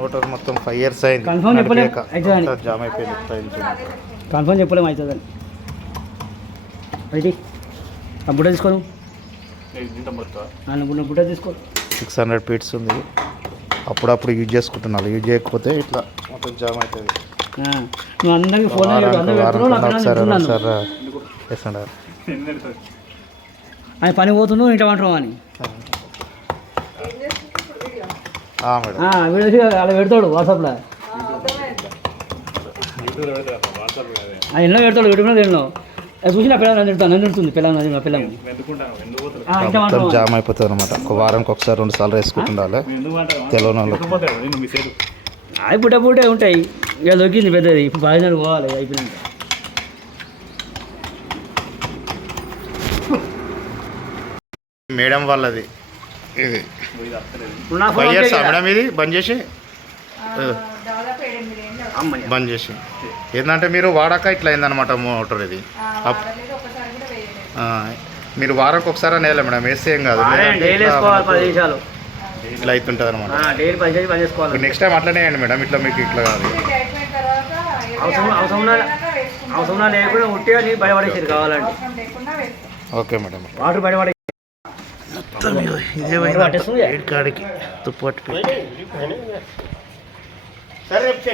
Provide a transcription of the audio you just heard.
Motor మొత్తం 5 years అయింది. Confirm చెప్పలేము జామ్ అయిపోయింది. కన్ఫర్మ్ చెప్పలేము అవుతుందని. అయితే ఆ బుట్ట తీసుకోను బుట్ట తీసుకో. 600 feet ఉంది. అప్పుడప్పుడు యూజ్ చేసుకుంటున్నాను. యూజ్ చేయకపోతే ఇట్లా మొత్తం జామ్ అవుతుంది. నువ్వు అందరికి ఫోన్ ఆయన పని పోతున్నావు ఇంట అంటున్నావు అని వీడియో అలా పెడతాడు వాట్సాప్లో. ఎన్నో పెడతాడు యూట్యూబ్లో ఎన్నో చూసి నా పిల్లలు నన్ను తిడుతుంది పిల్లలు నా పిల్లలు జామ్ అయిపోతుంది అనమాట. ఒక వారానికి ఒకసారి 2 సార్లు వేసుకుంటుండాలి తెలియని వాళ్ళు. అవి పుట్టే ఉంటాయి. ఇక దొరికింది పెద్దది. ఇప్పుడు 10 పోవాలి అయిపోయింది. మేడం వాళ్ళది ఇది 5 years మేడం. ఇది బంద్ చేసి ఏంటంటే మీరు వాడాక ఇట్లా అయిందనమాట మోటార్. ఇది మీరు వారానికి ఒకసారి నేల మేడం వేస్తే ఏం కాదు. ఇట్లా అవుతుంటుంది అనమాట. నెక్స్ట్ టైం అట్లనే వేయండి మేడం. ఇట్లా మీకు ఇట్లా కాదు. అవసరం లేకుండా ఉంటే అని బయటపడేసారు కావాలంటే. Okay madam. వాటర్ బయటపడే మొత్తం ఇదే కాడికి తుప్పట్టు.